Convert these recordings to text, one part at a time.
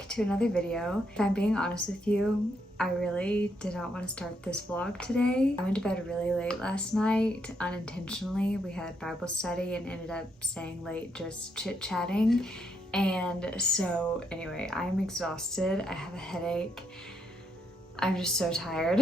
back to another video. If I'm being honest with you, I really did not want to start this vlog today. I went to bed really late last night, unintentionally. We had Bible study and ended up staying late just chit-chatting. And so anyway, I'm exhausted. I have a headache. I'm just so tired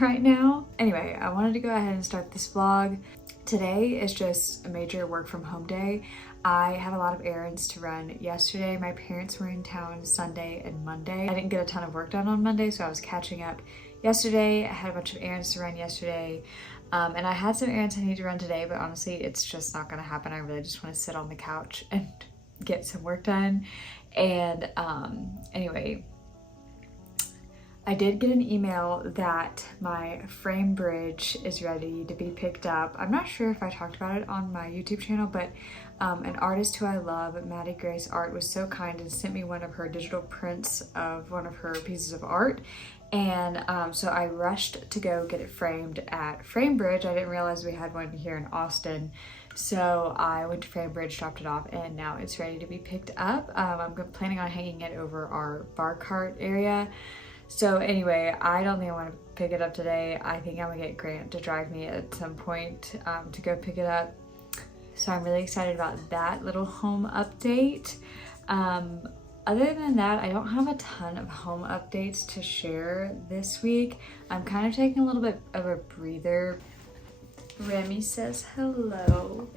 right now. Anyway, I wanted to go ahead and start this vlog. Today is just a major work from home day. I have a lot of errands to run. Yesterday, my parents were in town Sunday and Monday. I didn't get a ton of work done on Monday, so I was catching up yesterday. I had a bunch of errands to run yesterday. And I had some errands I need to run today, but honestly, it's just not gonna happen. I really just wanna sit on the couch and get some work done. And anyway, I did get an email that my frame bridge is ready to be picked up. I'm not sure if I talked about it on my YouTube channel, but an artist who I love, Maddie Grace Art, was so kind and sent me one of her digital prints of one of her pieces of art. And so I rushed to go get it framed at Framebridge. I didn't realize we had one here in Austin. So I went to Framebridge, dropped it off, and now it's ready to be picked up. I'm planning on hanging it over our bar cart area. So anyway, I don't think I want to pick it up today. I think I'm gonna get Grant to drive me at some point to go pick it up. So I'm really excited about that little home update. Other than that, I don't have a ton of home updates to share this week. I'm kind of taking a little bit of a breather. Remy says hello.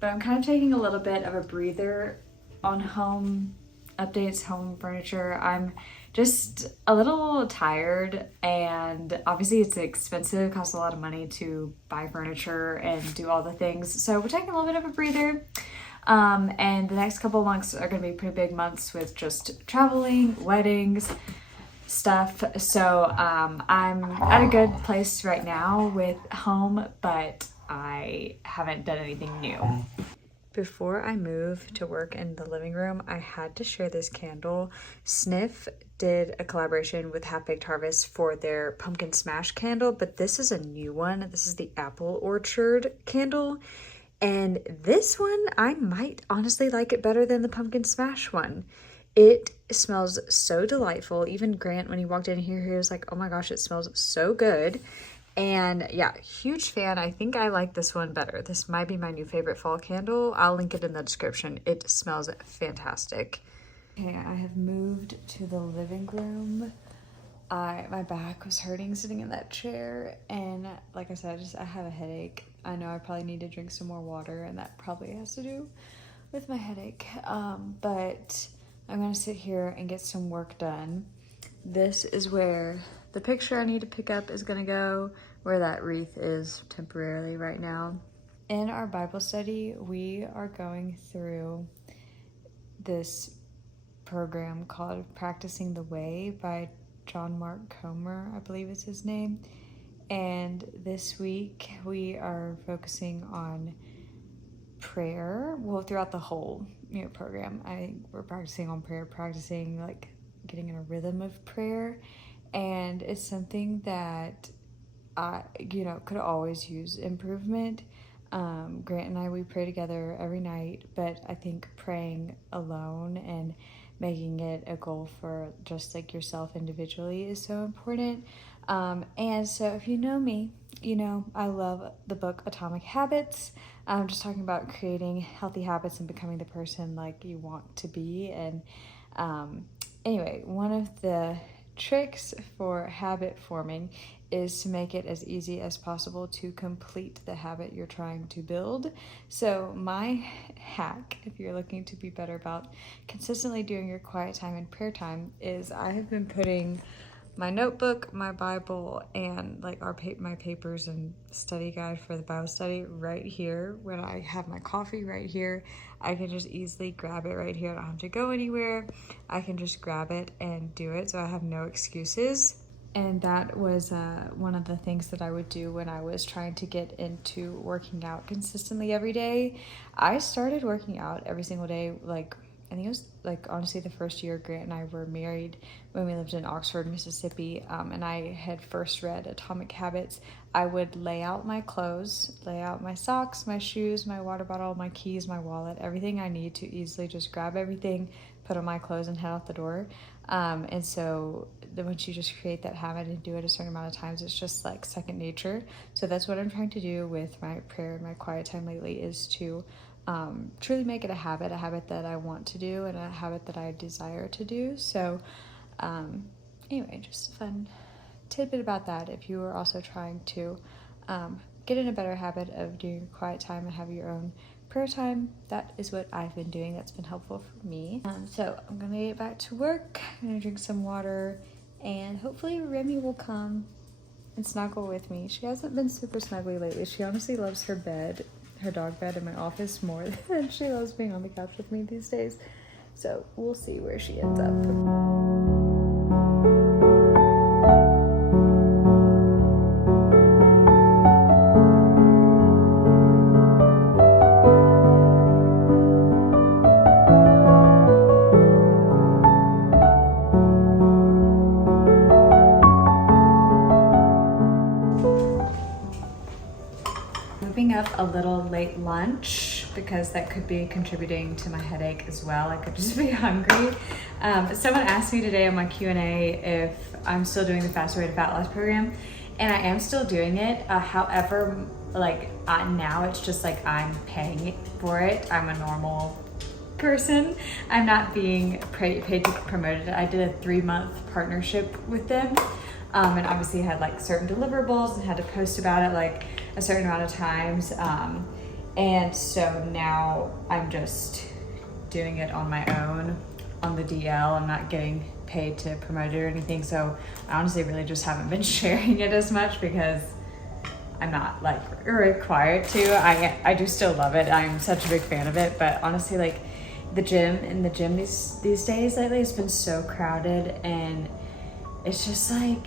But I'm kind of taking a little bit of a breather on home updates, home furniture. I'm just a little tired, and obviously it's expensive, it costs a lot of money to buy furniture and do all the things. So we're taking a little bit of a breather. And the next couple of months are gonna be pretty big months with just traveling, weddings, stuff. So I'm at a good place right now with home, but I haven't done anything new. Before I moved to work in the living room, I had to share this candle. Sniff did a collaboration with Half Baked Harvest for their pumpkin smash candle, but this is a new one. This is the apple orchard candle. And this one, I might honestly like it better than the pumpkin smash one. It smells so delightful. Even Grant, when he walked in here, he was like, oh my gosh, it smells so good. And yeah, huge fan. I think I like this one better. This might be my new favorite fall candle. I'll link it in the description. It smells fantastic. Okay, I have moved to the living room. My back was hurting sitting in that chair, and like I said, I have a headache. I know I probably need to drink some more water, and that probably has to do with my headache. But I'm gonna sit here and get some work done. This is where the picture I need to pick up is gonna go, where that wreath is temporarily right now. In our Bible study, we are going through this program called Practicing the Way by John Mark Comer, I believe is his name. And this week we are focusing on prayer. Well, throughout the whole program, I think we're practicing on prayer, practicing like getting in a rhythm of prayer. And it's something that I, could always use improvement. Grant and I, we pray together every night, but I think praying alone and making it a goal for just like yourself individually is so important. And so if you know me, I love the book Atomic Habits. Just talking about creating healthy habits and becoming the person like you want to be. And anyway, one of the tricks for habit forming is to make it as easy as possible to complete the habit you're trying to build. So my hack, if you're looking to be better about consistently doing your quiet time and prayer time, is I have been putting my notebook, my Bible, and like my papers and study guide for the Bible study right here. When I have my coffee right here, I can just easily grab it right here. I don't have to go anywhere. I can just grab it and do it, so I have no excuses. And that was one of the things that I would do when I was trying to get into working out consistently every day. I started working out every single day like I think it was like honestly the first year Grant and I were married when we lived in Oxford, Mississippi, and I had first read Atomic Habits. I would lay out my clothes, lay out my socks, my shoes, my water bottle, my keys, my wallet, everything I need to easily just grab everything, put on my clothes, and head out the door. And so once you just create that habit and do it a certain amount of times, it's just like second nature. So that's what I'm trying to do with my prayer and my quiet time lately, is to truly make it a habit that I want to do and a habit that I desire to do. So anyway, just a fun tidbit about that. If you are also trying to get in a better habit of doing quiet time and have your own prayer time, that is what I've been doing. That's been helpful for me. So I'm gonna get back to work. I'm gonna drink some water, and hopefully Remy will come and snuggle with me. She hasn't been super snuggly lately. She honestly loves her bed, her dog bed in my office, more than she loves being on the couch with me these days. So we'll see where she ends up. Up a little late lunch because that could be contributing to my headache as well. I could just be hungry. Someone asked me today on my Q&A if I'm still doing the Faster Way to Fat Loss program, and I am still doing it. However, now it's just like I'm paying for it. I'm a normal person. I'm not being paid to promote it. I did a 3-month partnership with them. And obviously had like certain deliverables and had to post about it like a certain amount of times. And so now I'm just doing it on my own on the DL. I'm not getting paid to promote it or anything. So I honestly really just haven't been sharing it as much because I'm not like required to. I do still love it. I'm such a big fan of it, but honestly, like the gym these days lately has been so crowded, and it's just like,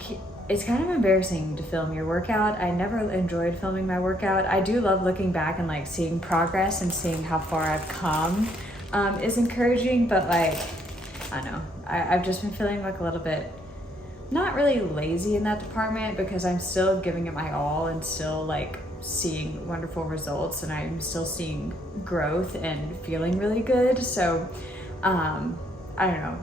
it's kind of embarrassing to film your workout. I never enjoyed filming my workout. I do love looking back and like seeing progress and seeing how far I've come is encouraging, but like, I don't know. I've just been feeling like a little bit, not really lazy in that department, because I'm still giving it my all and still like seeing wonderful results, and I'm still seeing growth and feeling really good. So I don't know.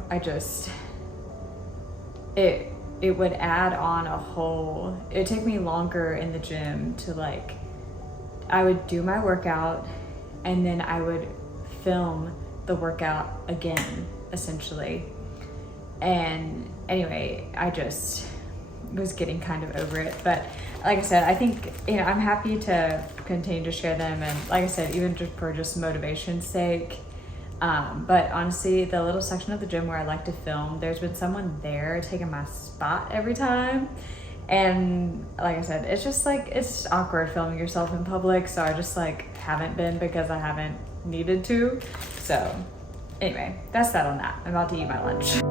It would add on a whole, it'd take me longer in the gym to like, I would do my workout and then I would film the workout again, essentially. And anyway, I just was getting kind of over it. But like I said, I think, I'm happy to continue to share them. And like I said, even just for just motivation's sake. But honestly, the little section of the gym where I like to film, there's been someone there taking my spot every time. And like I said, it's just like, it's awkward filming yourself in public. So I just like haven't been, because I haven't needed to. So anyway, that's that on that. I'm about to eat my lunch.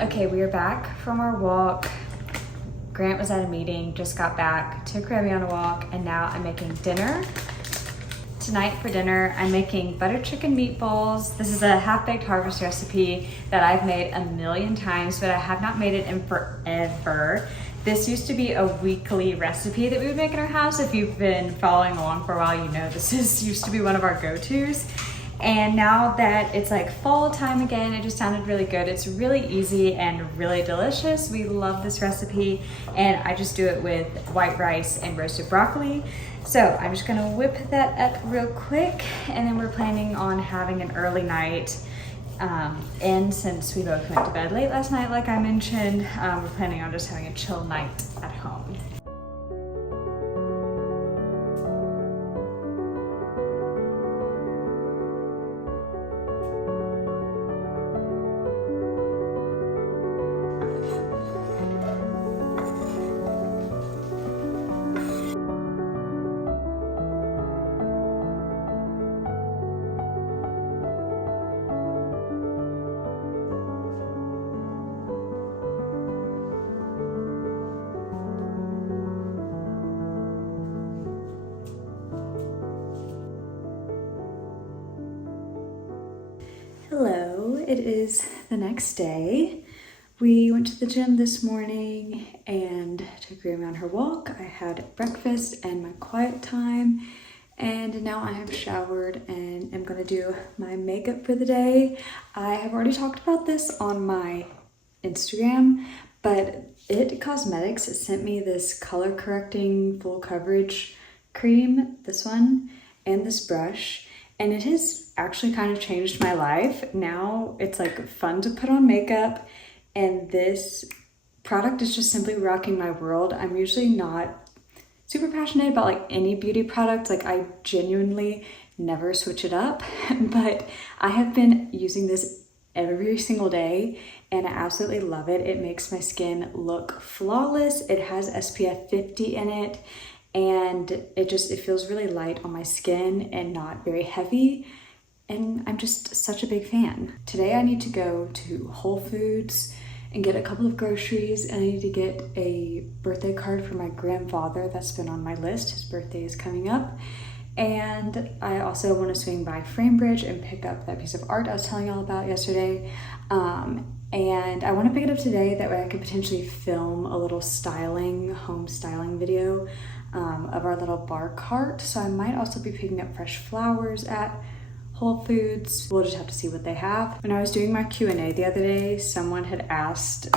Okay, we are back from our walk. Grant was at a meeting, just got back, took Remy on a walk, and now I'm making dinner. Tonight for dinner, I'm making butter chicken meatballs. This is a half-baked harvest recipe that I've made a million times, but I have not made it in forever. This used to be a weekly recipe that we would make in our house. If you've been following along for a while, you know this used to be one of our go-tos. And now that it's like fall time again, it just sounded really good. It's really easy and really delicious. We love this recipe, and I just do it with white rice and roasted broccoli. So I'm just gonna whip that up real quick, and then we're planning on having an early night. And since we both went to bed late last night, like I mentioned, we're planning on just having a chill night at home. it is the next day. We went to the gym this morning and took Graham on her walk. I had breakfast and my quiet time, and now I have showered and am gonna do my makeup for the day. I have already talked about this on my Instagram, but It Cosmetics sent me this color correcting full coverage cream, this one, and this brush, and it has actually kind of changed my life. Now it's like fun to put on makeup, and this product is just simply rocking my world. I'm usually not super passionate about like any beauty product. Like I genuinely never switch it up, but I have been using this every single day and I absolutely love it. It makes my skin look flawless. It has SPF 50 in it, and it feels really light on my skin and not very heavy, and I'm just such a big fan. Today I need to go to Whole Foods and get a couple of groceries, and I need to get a birthday card for my grandfather that's been on my list. His birthday is coming up. And I also want to swing by Framebridge and pick up that piece of art I was telling y'all about yesterday. And I want to pick it up today, that way I could potentially film a little home styling video of our little bar cart. So I might also be picking up fresh flowers at Whole Foods. We'll just have to see what they have. When I was doing my Q&A the other day, someone had asked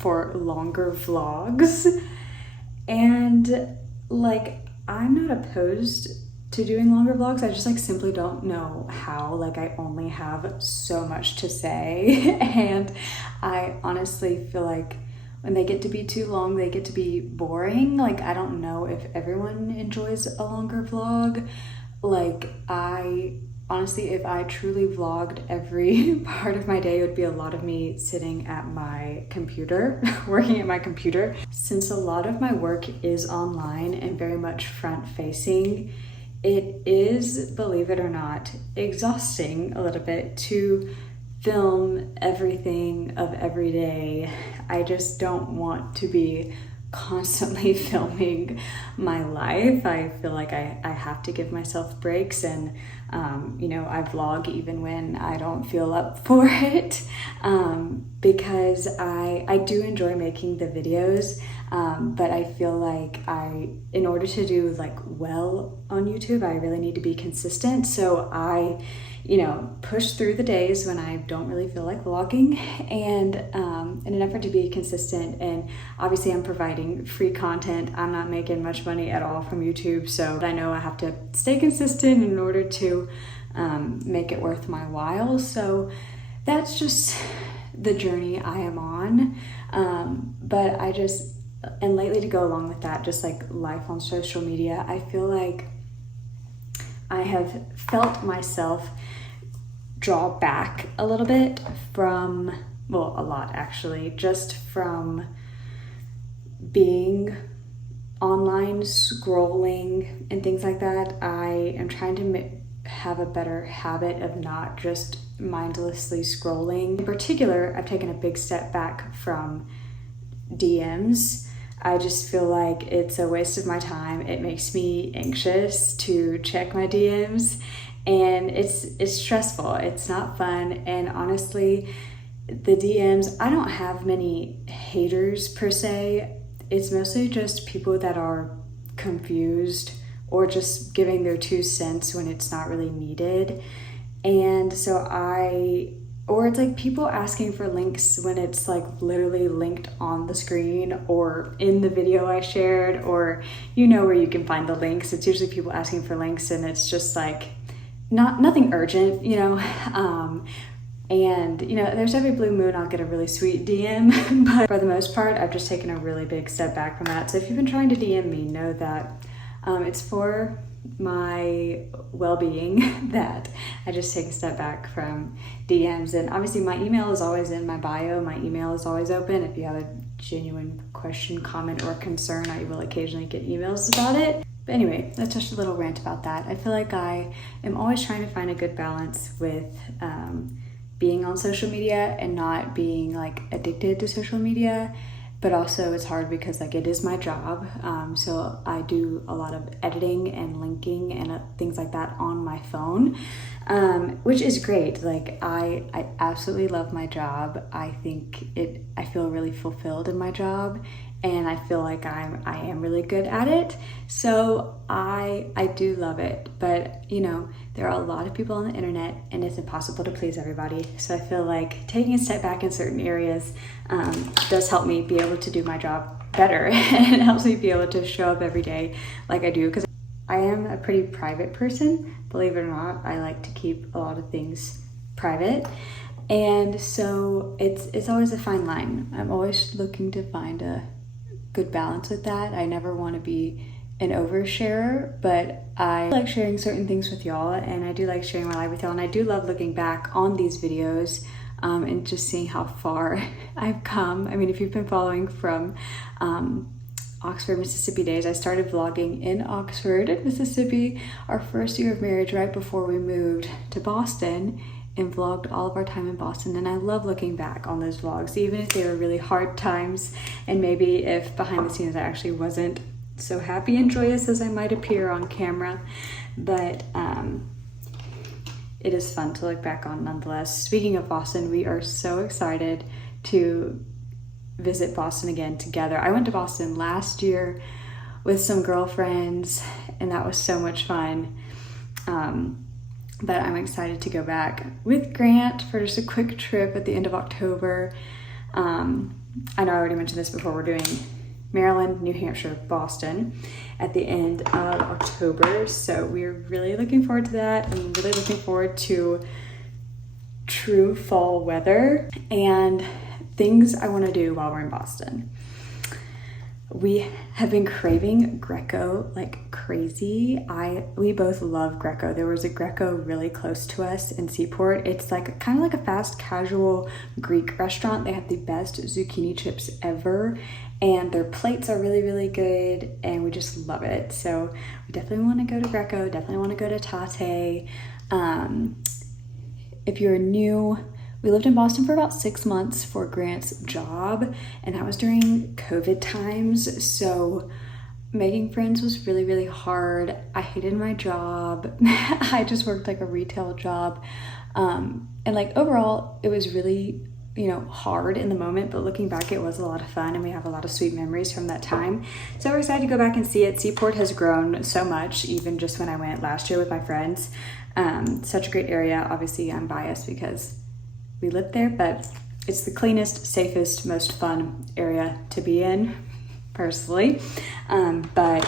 for longer vlogs, and like I'm not opposed to doing longer vlogs. I just like simply don't know how. Like I only have so much to say and I honestly feel like when they get to be too long, they get to be boring. Like I don't know if everyone enjoys a longer vlog. Like honestly, if I truly vlogged every part of my day, it would be a lot of me sitting at my computer, working at my computer. Since a lot of my work is online and very much front facing, it is, believe it or not, exhausting a little bit to film everything of every day. I just don't want to be constantly filming my life. I feel like I have to give myself breaks, and I vlog even when I don't feel up for it, because I do enjoy making the videos, but I feel like in order to do like well on YouTube, I really need to be consistent. So I push through the days when I don't really feel like vlogging, and in an effort to be consistent. And obviously I'm providing free content. I'm not making much money at all from YouTube, so I know I have to stay consistent in order to make it worth my while. So that's just the journey I am on. But and lately, to go along with that, just like life on social media, I feel like I have felt myself draw back a little bit from, well, a lot actually, just from being online, scrolling and things like that. I am trying to have a better habit of not just mindlessly scrolling. In particular, I've taken a big step back from DMs. I just feel like it's a waste of my time. It makes me anxious to check my DMs, and it's stressful. It's not fun. And honestly, the DMs, I don't have many haters per se. It's mostly just people that are confused or just giving their 2 cents when it's not really needed. And so or it's like people asking for links when it's like literally linked on the screen or in the video I shared, or where you can find the links. It's usually people asking for links, and it's just like nothing urgent, and there's every blue moon I'll get a really sweet DM, but for the most part I've just taken a really big step back from that. So if you've been trying to DM me, know that it's for my well-being that I just take a step back from DMs. And obviously my email is always in my bio. My email is always open. If you have a genuine question, comment, or concern, I will occasionally get emails about it. But anyway, that's just a little rant about that. I feel like I am always trying to find a good balance with being on social media and not being like addicted to social media, but also it's hard because like it is my job. So I do a lot of editing and linking and things like that on my phone, which is great. Like I absolutely love my job. I feel really fulfilled in my job, and I feel like I am really good at it. So I do love it. But you know, there are a lot of people on the internet and it's impossible to please everybody. So I feel like taking a step back in certain areas does help me be able to do my job better. And it helps me be able to show up every day like I do, because I am a pretty private person, believe it or not. I like to keep a lot of things private. And so it's always a fine line. I'm always looking to find a good balance with that. I never want to be an oversharer, but I like sharing certain things with y'all, and I do like sharing my life with y'all, and I do love looking back on these videos and just seeing how far I've come. I mean, if you've been following from Oxford, Mississippi days, I started vlogging in Oxford, Mississippi, our first year of marriage, right before we moved to Boston, and vlogged all of our time in Boston. And I love looking back on those vlogs, even if they were really hard times, and maybe if behind the scenes I actually wasn't so happy and joyous as I might appear on camera. But it is fun to look back on nonetheless. Speaking of Boston, we are so excited to visit Boston again together. I went to Boston last year with some girlfriends, and that was so much fun. But I'm excited to go back with Grant for just a quick trip at the end of October. I know I already mentioned this before. We're doing Maryland, New Hampshire, Boston at the end of October. So we're really looking forward to that. I'm really looking forward to true fall weather and things I want to do while we're in Boston. We have been craving Greco like crazy. We both love Greco. There was a Greco really close to us in Seaport. It's like kind of like a fast casual Greek restaurant. They have the best zucchini chips ever, and their plates are really, really good, and we just love it. So we definitely want to go to Greco, definitely want to go to Tate. If you're new, we lived in Boston for about 6 months for Grant's job, and that was during COVID times. So making friends was really, really hard. I hated my job. I just worked like a retail job. And like overall, it was really, hard in the moment, but looking back, it was a lot of fun, and we have a lot of sweet memories from that time. So we're excited to go back and see it. Seaport has grown so much, even just when I went last year with my friends. Such a great area. Obviously, I'm biased because we lived there, but it's the cleanest, safest, most fun area to be in, personally. But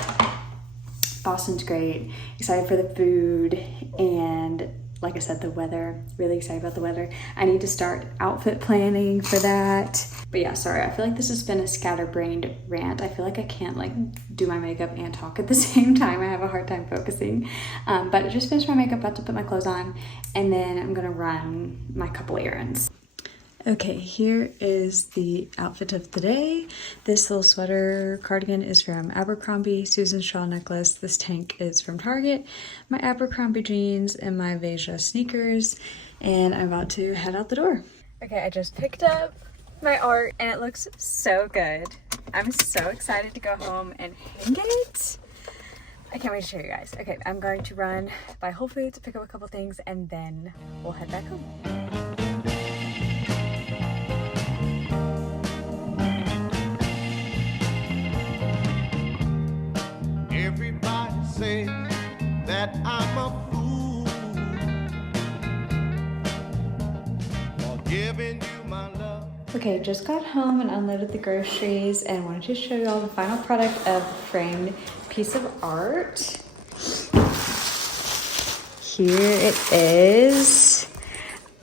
Boston's great. Excited for the food, and like I said, the weather. Really excited about the weather. I need to start outfit planning for that. But yeah, sorry, I feel like this has been a scatterbrained rant. I feel like I can't like do my makeup and talk at the same time. I have a hard time focusing. But I just finished my makeup, about to put my clothes on, and then I'm gonna run my couple errands. Okay, here is the outfit of the day. This little sweater cardigan is from Abercrombie, Susan Shaw necklace. This tank is from Target, my Abercrombie jeans, and my Veja sneakers. And I'm about to head out the door. Okay, I just picked up my art and it looks so good. I'm so excited to go home and hang it. I can't wait to show you guys. Okay, I'm going to run by Whole Foods, pick up a couple things, and then we'll head back home. Everybody say that I'm a fool for giving you my love. Okay, just got home and unloaded the groceries and wanted to show you all the final product of the framed piece of art. Here it is.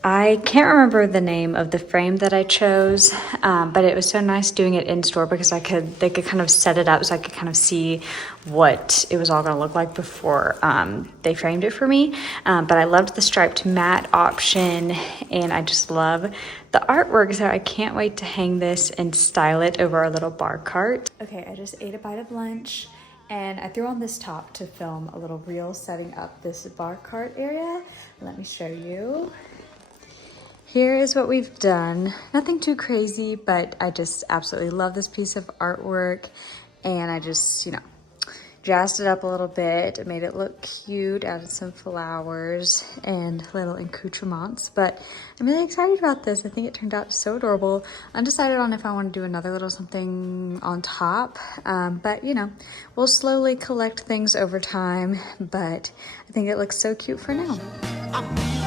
I can't remember the name of the frame that I chose, but it was so nice doing it in store because they could kind of set it up so I could kind of see what it was all going to look like before they framed it for me. But I loved the striped matte option, and I just love the artwork, so I can't wait to hang this and style it over our little bar cart. Okay, I just ate a bite of lunch, and I threw on this top to film a little reel setting up this bar cart area. Let me show you. here is what we've done. Nothing too crazy, but I just absolutely love this piece of artwork. And I just, you know, jazzed it up a little bit, made it look cute, added some flowers and little accoutrements. But I'm really excited about this. I think it turned out so adorable. Undecided on if I want to do another little something on top, but you know, we'll slowly collect things over time. But I think it looks so cute for now.